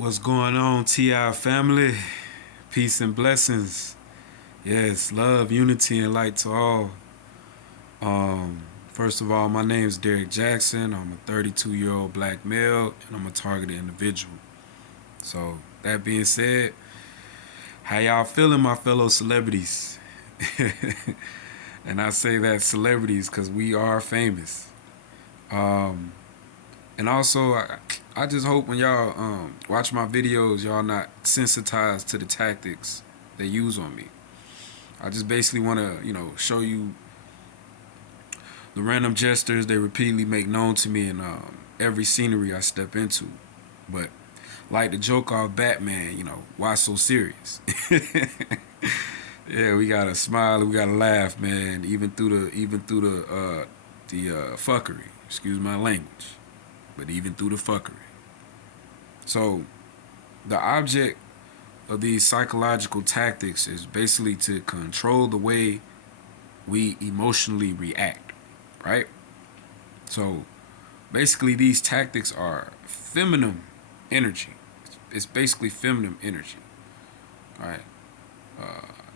What's going on, TI family? Peace and blessings. Yes, love, unity, and light to all. First of all, my name is Derek Jackson. I'm a 32-year-old black male, and I'm a targeted individual. So, that being said, how y'all feeling, my fellow celebrities? And I say that celebrities because we are famous. Um, and also, I just hope when y'all watch my videos, y'all not sensitized to the tactics they use on me. I just basically want to, show you the random gestures they repeatedly make known to me in every scenery I step into. But like the joke of Batman, why so serious? Yeah, we gotta smile, we gotta laugh, man. Even through the fuckery. Excuse my language, but even through the fuckery. So the object of these psychological tactics is basically to control the way we emotionally react, right? So basically, these tactics are feminine energy. It's basically feminine energy, right?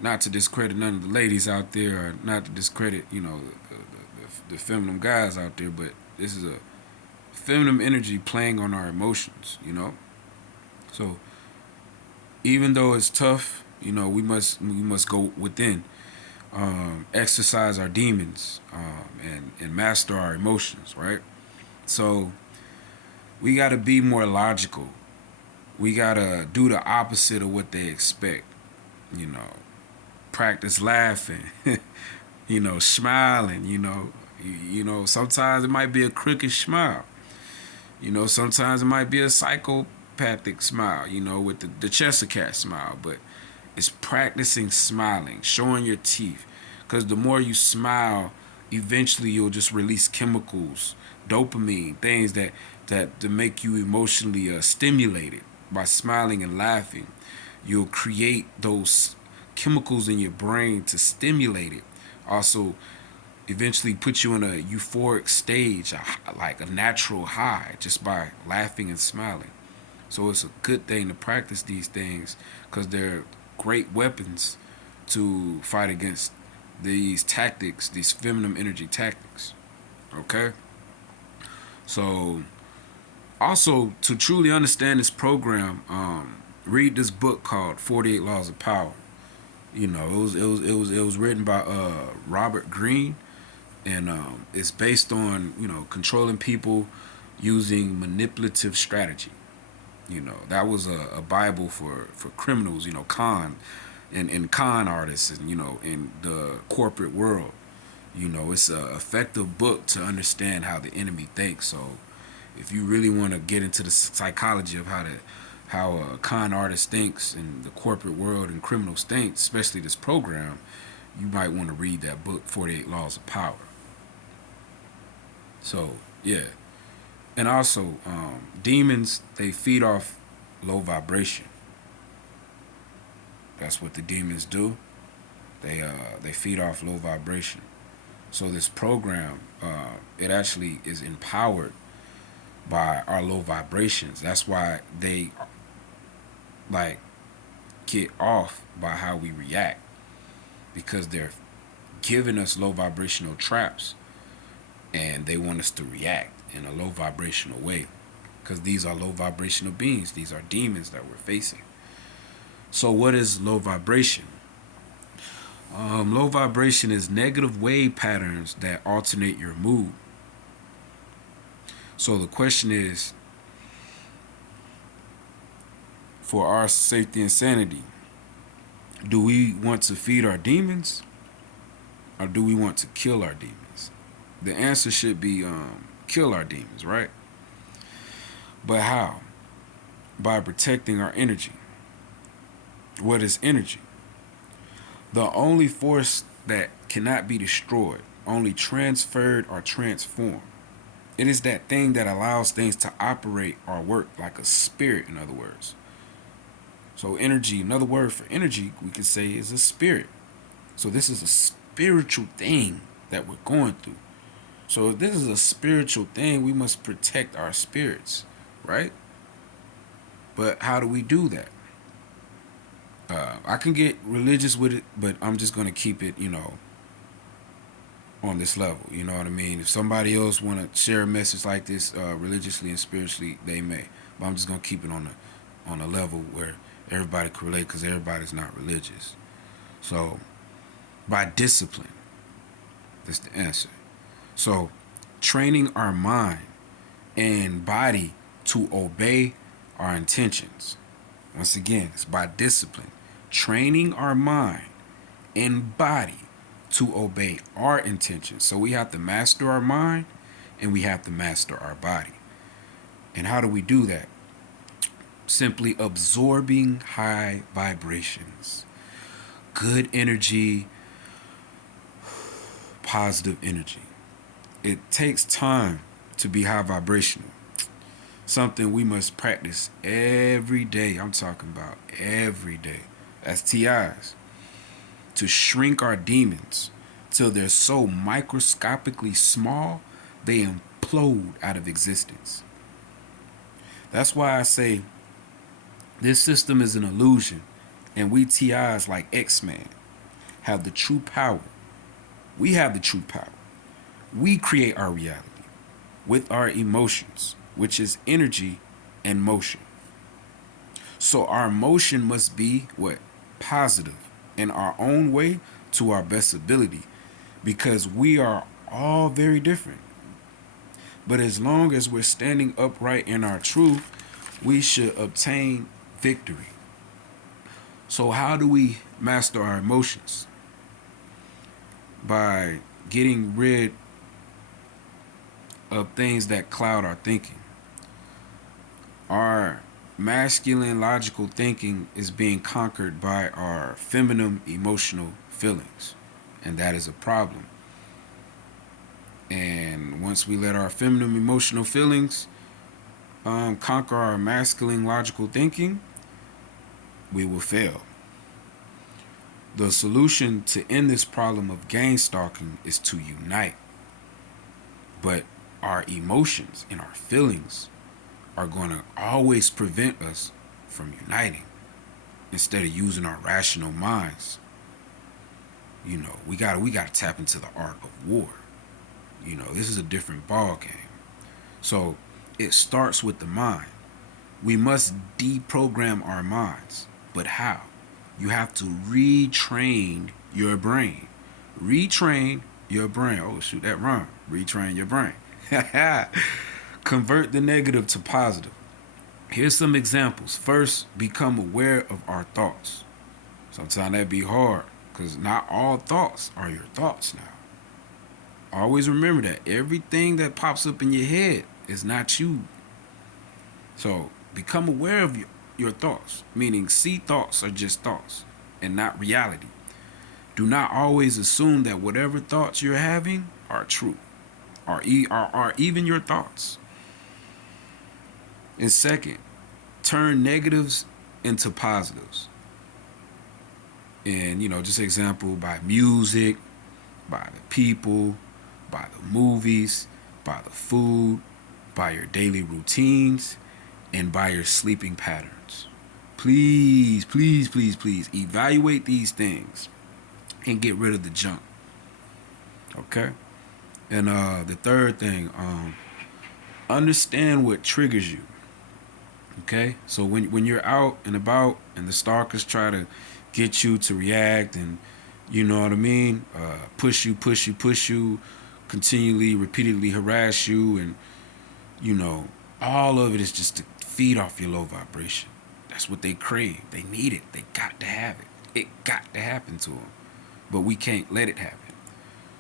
Not to discredit none of the ladies out there, or not to discredit, the feminine guys out there, but this is a feminine energy playing on our emotions. So even though it's tough, we must go within, exercise our demons, and master our emotions, right? So we got to be more logical. We got to do the opposite of what they expect. You know, practice laughing, smiling, sometimes it might be a crooked smile. Sometimes it might be a psychopathic smile, with the Chester cat smile, but it's practicing smiling, showing your teeth. Because the more you smile, eventually you'll just release chemicals, dopamine, things that to make you emotionally stimulated by smiling and laughing. You'll create those chemicals in your brain to stimulate it. Also, eventually put you in a euphoric stage, like a natural high, just by laughing and smiling. So it's a good thing to practice these things because they're great weapons to fight against these tactics, these feminine energy tactics. Okay? So, also, to truly understand this program, read this book called 48 Laws of Power. It was written by Robert Greene, and it's based on controlling people using manipulative strategy. That was a bible for criminals, and con artists, and in the corporate world. It's a effective book to understand how the enemy thinks. So if you really want to get into the psychology of how a con artist thinks in the corporate world and criminals think, especially this program, you might want to read that book, 48 Laws of Power. So yeah. And also, demons, they feed off low vibration. That's what the demons do. They feed off low vibration. So this program, it actually is empowered by our low vibrations. That's why they like get off by how we react, because they're giving us low vibrational traps, and they want us to react in a low vibrational way, because these are low vibrational beings. These are demons that we're facing. So what is low vibration? Low vibration is negative wave patterns that alternate your mood. So the question is, for our safety and sanity, do we want to feed our demons, or do we want to kill our demons? The answer should be kill our demons, right? But how? By protecting our energy. What is energy? The only force that cannot be destroyed, only transferred or transformed. It is that thing that allows things to operate or work like a spirit, in other words. So energy, another word for energy we could say is a spirit. So this is a spiritual thing that we're going through. So if this is a spiritual thing, we must protect our spirits, right? But how do we do that? I can get religious with it, but I'm just gonna keep it, on this level. You know what I mean? If somebody else want to share a message like this, religiously and spiritually, they may. But I'm just gonna keep it on a level where everybody can relate, because everybody's not religious. So by discipline, that's the answer. So training our mind and body to obey our intentions. Once again, it's by discipline. Training our mind and body to obey our intentions. So we have to master our mind and we have to master our body. And how do we do that? Simply absorbing high vibrations, good energy, positive energy. It takes time to be high vibrational. Something we must practice every day. I'm talking about every day. That's TIs. To shrink our demons till they're so microscopically small they implode out of existence. That's why I say this system is an illusion, and we TIs like X-Men have the true power. We have the true power. We create our reality with our emotions, which is energy and motion. So our motion must be what? Positive in our own way to our best ability, because we are all very different. But as long as we're standing upright in our truth, we should obtain victory. So how do we master our emotions? By getting rid of things that cloud our thinking. Our masculine logical thinking is being conquered by our feminine emotional feelings, and that is a problem. And once we let our feminine emotional feelings conquer our masculine logical thinking, we will fail. The solution to end this problem of gang stalking is to unite. But our emotions and our feelings are going to always prevent us from uniting instead of using our rational minds. We got to tap into the art of war. This is a different ball game. So it starts with the mind. We must deprogram our minds. But how? You have to retrain your brain. Retrain your brain. Oh, shoot, that rhyme. Retrain your brain. Convert the negative to positive. Here's some examples. First, become aware of our thoughts. Sometimes that be hard, because not all thoughts are your thoughts now. Always remember that. Everything that pops up in your head is not you. So become aware of your thoughts, meaning see thoughts are just thoughts and not reality. Do not always assume that whatever thoughts you're having are true, are even your thoughts. And second, turn negatives into positives. And, just example, by music, by the people, by the movies, by the food, by your daily routines, and by your sleeping patterns. Please, please, please, please evaluate these things and get rid of the junk. Okay? And the third thing, understand what triggers you. Okay? So when you're out and about and the stalkers try to get you to react and, you know what I mean, push you, continually, repeatedly harass you, and, all of it is just to feed off your low vibration. That's what they crave. They need it. They got to have it. It got to happen to them. But we can't let it happen.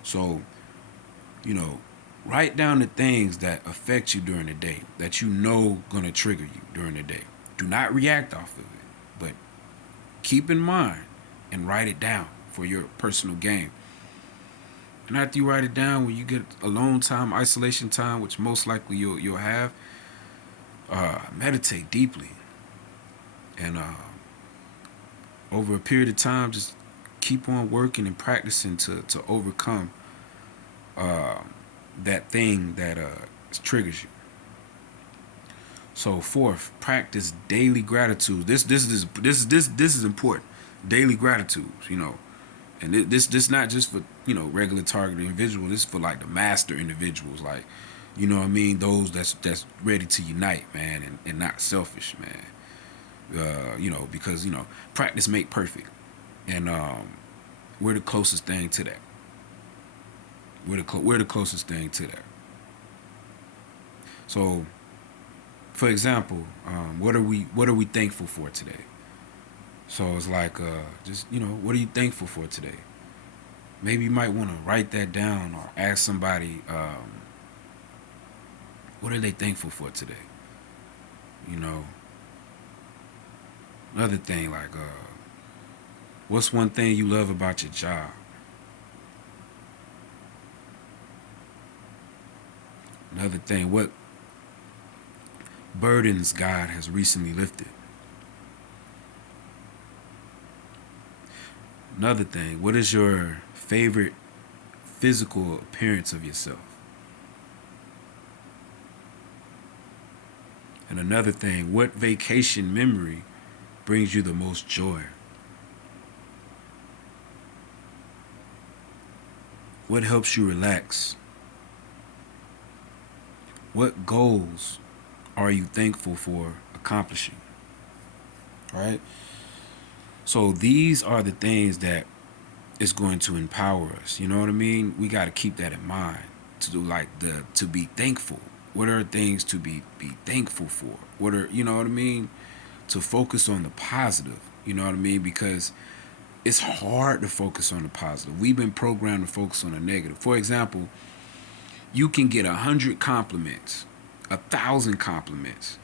So, write down the things that affect you during the day, that gonna trigger you during the day. Do not react off of it, but keep in mind and write it down for your personal gain. And after you write it down, when you get alone time, isolation time, which most likely you'll have, meditate deeply. And over a period of time, just keep on working and practicing to overcome that thing that triggers you. So fourth, practice daily gratitude. This is important. Daily gratitudes, and this not just for regular targeted individuals. This is for like the master individuals, like what I mean. Those that's ready to unite, man, and not selfish, man. Because practice make perfect, and we're the closest thing to that. We're the closest thing to that. So, for example, what are we thankful for today? So it's like, just what are you thankful for today? Maybe you might want to write that down or ask somebody, what are they thankful for today? You know, another thing like, what's one thing you love about your job? Another thing, what burdens God has recently lifted? Another thing, what is your favorite physical appearance of yourself? And another thing, what vacation memory brings you the most joy? What helps you relax? What goals are you thankful for accomplishing? Right? So these are the things that is going to empower us. You know what I mean? We got to keep that in mind to do to be thankful. What are things to be thankful for? What are, you know what I mean? To focus on the positive. You know what I mean? Because it's hard to focus on the positive. We've been programmed to focus on the negative. For example, you can get 100 compliments, 1,000 compliments,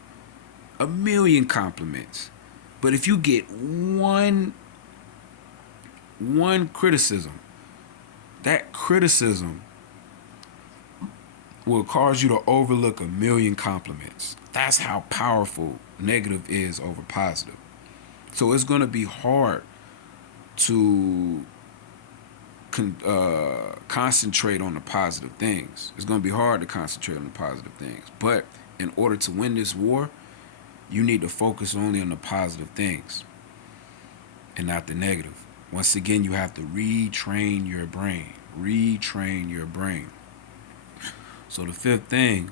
1,000,000 compliments. But if you get one criticism, that criticism will cause you to overlook 1,000,000 compliments. That's how powerful negative is over positive. So it's going to be hard to concentrate on the positive things. It's going to be hard to concentrate on the positive things. But in order to win this war, you need to focus only on the positive things and not the negative. Once again, you have to retrain your brain. Retrain your brain. So the fifth thing,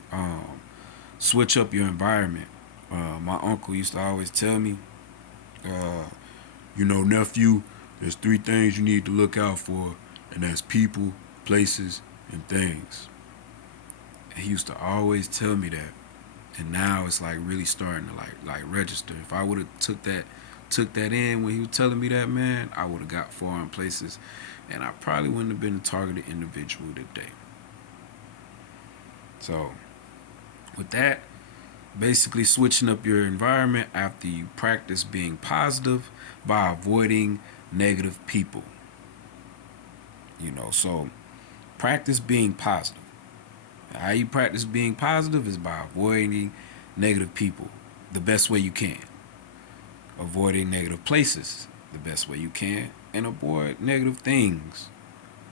switch up your environment. My uncle used to always tell me, nephew, there's three things you need to look out for, and that's people, places, and things. And he used to always tell me that. And now it's like really starting to like register. If I would have took that in when he was telling me that, man, I would have got far in places, and I probably wouldn't have been a targeted individual today. So, with that, basically switching up your environment after you practice being positive by avoiding negative people. So practice being positive. How you practice being positive is by avoiding negative people the best way you can. Avoiding negative places the best way you can. And avoid negative things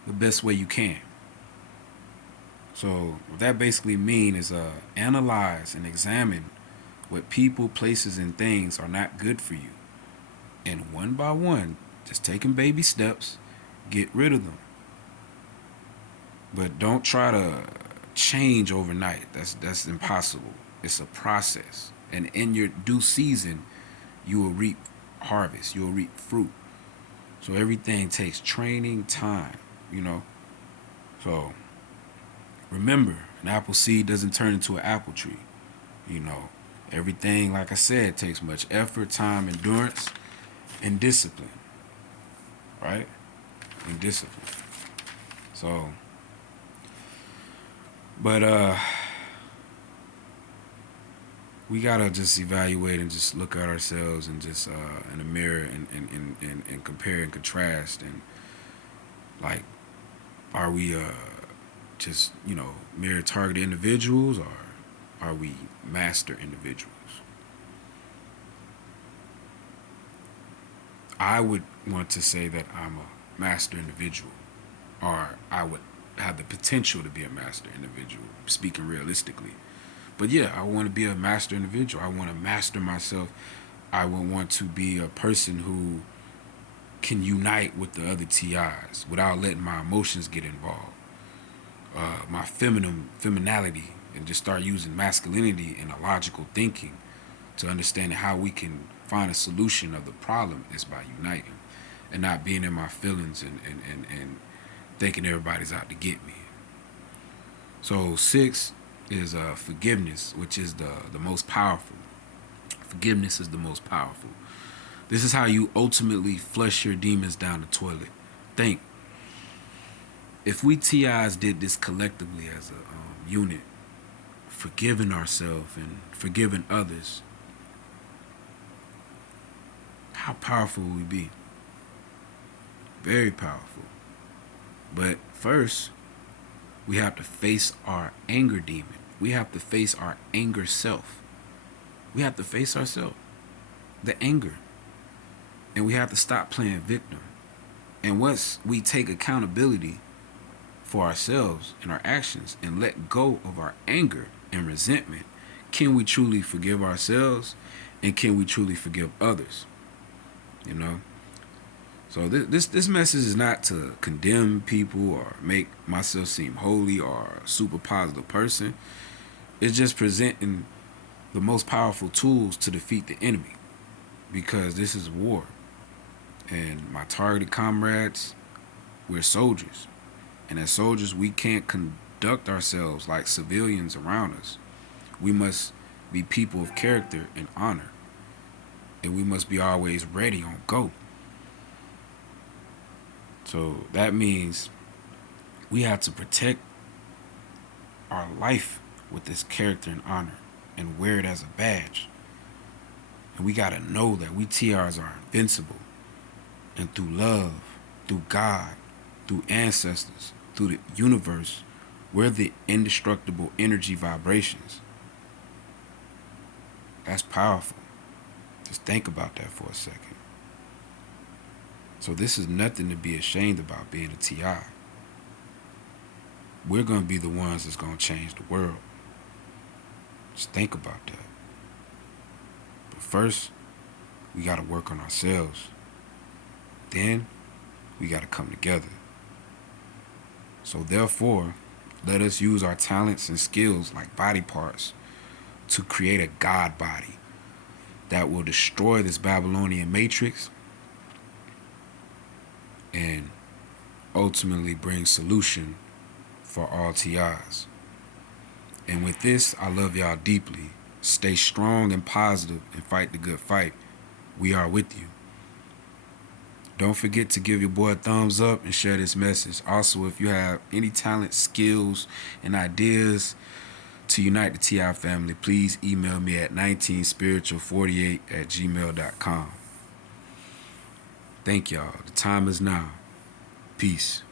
the best way you can. So what that basically means is analyze and examine what people, places, and things are not good for you. And one by one, just taking baby steps, get rid of them. But don't try to change overnight. That's impossible. It's a process. And in your due season, you will reap harvest. You will reap fruit. So everything takes training, time, So remember, an apple seed doesn't turn into an apple tree. Everything, like I said, takes much effort, time, endurance, and discipline. Right? And discipline. So, but we gotta just evaluate and just look at ourselves and just in the mirror and compare and contrast, and like, are we just mere targeted individuals, or are we master individuals? I would want to say that I'm a master individual, or I would have the potential to be a master individual, speaking realistically. But yeah, I want to be a master individual. I want to master myself. I would want to be a person who can unite with the other TIs without letting my emotions get involved. My femininity, and just start using masculinity and a logical thinking to understand how we can find a solution of the problem is by uniting and not being in my feelings and thinking everybody's out to get me. So 6 is forgiveness, which is the most powerful. Forgiveness is the most powerful. This is how you ultimately flush your demons down the toilet. Think, if we TIs did this collectively as a unit, forgiving ourselves and forgiving others, how powerful would we be? Very powerful. But first, we have to face our anger demon. We have to face our anger self. We have to face ourselves, the anger. And we have to stop playing victim. And once we take accountability for ourselves and our actions and let go of our anger and resentment, can we truly forgive ourselves and can we truly forgive others? You know? So this message is not to condemn people or make myself seem holy or a super positive person. It's just presenting the most powerful tools to defeat the enemy, because this is war. And my targeted comrades, we're soldiers. And as soldiers, we can't conduct ourselves like civilians around us. We must be people of character and honor. And we must be always ready on go. So that means we have to protect our life with this character and honor and wear it as a badge. And we got to know that we TRs are invincible. And through love, through God, through ancestors, through the universe, we're the indestructible energy vibrations. That's powerful. Just think about that for a second. So this is nothing to be ashamed about being a TI. We're going to be the ones that's going to change the world. Just think about that. But first, we got to work on ourselves. Then, we got to come together. So therefore, let us use our talents and skills like body parts to create a God body that will destroy this Babylonian matrix and ultimately bring solution for all TIs. And with this, I love y'all deeply. Stay strong and positive and fight the good fight. We are with you. Don't forget to give your boy a thumbs up and share this message. Also, if you have any talent, skills, and ideas to unite the TI family, please email me at 19spiritual48@gmail.com. Thank y'all. The time is now. Peace.